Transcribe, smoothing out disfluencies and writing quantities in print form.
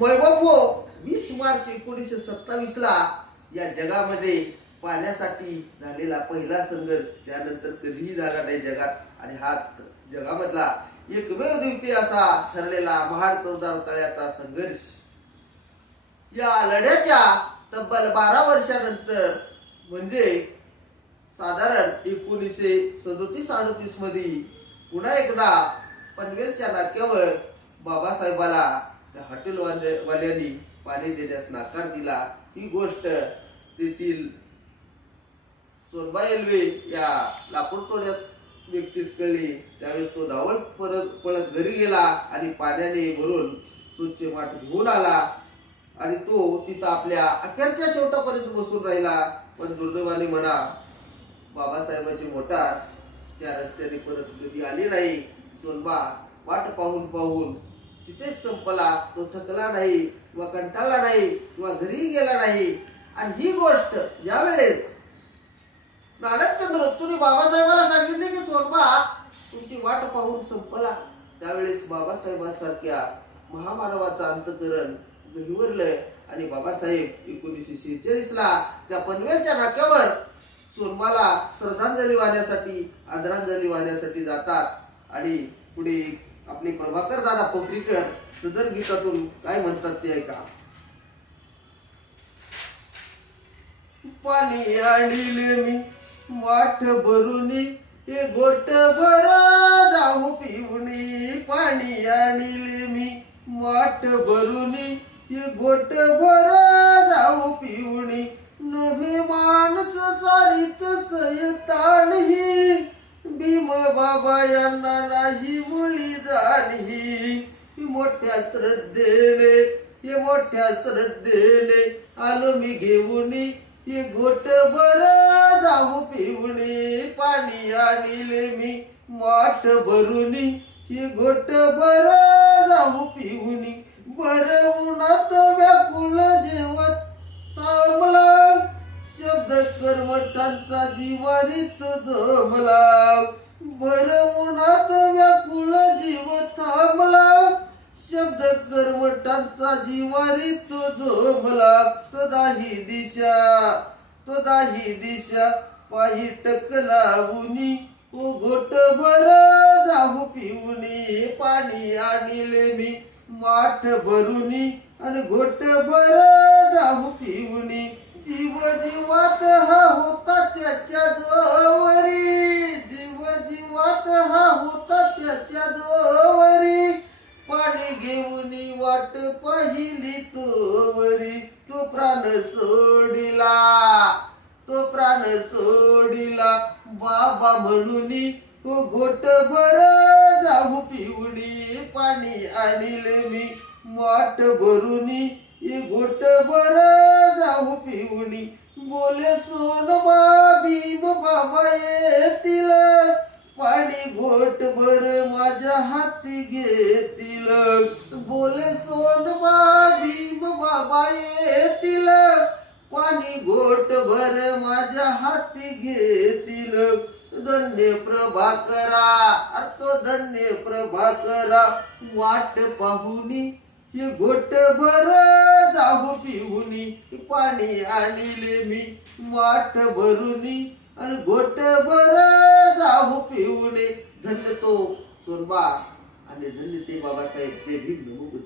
मैबापो 20 मार्च 1927 ला या जगामध्ये पाण्यासाठी झालेला पहिला संघर्ष त्यानंतर कधीही झाला नाही जगात आणि हा जगामधला एकमेव द्वितीय असा ठरलेला महाड चौदार तळ्याचा संघर्ष. या लढ्याच्या तब्बल 12 वर्षानंतर म्हणजे साधारण 1937-38 मध्ये पुन्हा एकदा पनवेलच्या नाक्यावर बाबासाहेबाला त्या हॉटेल वाल्यांनी पाणी देण्यास नकार दिला. ही गोष्ट तेथील सोनबाई एल्वे या लाकूड तोड्या व्यक्तीस कळली. त्यावेळेस तो धावत पळत घरी गेला आणि पाण्याने भरून स्वच्छ माठ घेऊन आला आणि तो तिथं आपल्या अखेरच्या शेवटापर्यंत बसून राहिला. पण दुर्दैवाने म्हणा बाबासाहेबांची मोटार त्या रस्त्याने परत कधी आली नाही. सोनबा वाट पाहून पाहून तिथेच संपला. तो थकला नाही किंवा कंटाळला नाही किंवा घरी गेला नाही. आणि ही गोष्ट ज्यावेळेस नानकचंद्र तुम्ही बाबासाहेबाला सांगितले की सोनबा तुमची वाट पाहून संपला, त्यावेळेस बाबासाहेबांसारख्या महामानवाचं अंतकरण गहिवरलंय आणि बाबासाहेब 1946 ला त्या पनवेलच्या नाक्यावर सोनबाला श्रद्धांजली वाहण्यासाठी आदरांजली वाहण्यासाठी जातात. आणि पुढे आपले प्रभाकर दादा पोखरीकर सदर गीतातून काय म्हणतात ते ऐका. पाणी आणले मी माठ भरुनी हे गोट भर जाऊ पिवणी. पाणी आणले मी माठ भरुनी हे गोट भर जाऊ पिवणी. नव्हे माणस सारीत सयतान ही भीम बाबा यांना नाही मुळी जाणही. मोठ्या श्रद्धेने हे मोठ्या श्रद्धेने आलो मी घेऊनी हे गोट भर जाऊ पिवणी. पाणी आणले मी माठ भरुनी हे गोट भर जाऊ पिवणी. भर उन्हात व्याकुळ जेवत तांबला शब्द कर्मठांचा जिवारीत जमला. भर उन्हात व्याकुळ जीव थांबला शब्द कर्मठांचा जिवारीत जमला. तो दाही दिशा पाही टक लावुनी ओ घोट भर जाऊ पिवणी. पाणी आणले मी माठ भरुनी आणि घोट भर जाऊ पिवणी. जीव जीवात हा होता त्याच्या जोवरी, जीव जीवात हा होता त्याच्या जोवरी. पाणी घेऊन वाट पाहिली तोवरी. तो प्राण सोडिला, तो प्राण सोडिला बाबा म्हणूनी तो घोट भर जाऊ पिवणी. पाणी आणले मी माठ भरुनी हे घोट भर जाऊ पिवणी. बोले सोनबा भीम बाबा येतील पाणी घोट भर माझ्या हाती घेतील. बोले सोनबा भीम बाबा येतील पाणी घोट भर माझ्या हाती घेतील. धन्य प्रभाकरा तो धन्य प्रभाकरा वाट पाहुनी हे घोट भर जाऊ पिहुनी. पाणी आणले मी माठ भरुनी आणि घोट भर जाऊ पिहुने. धन्य तो सोनबा आणि धन्य ते बाबासाहेब ते भीम.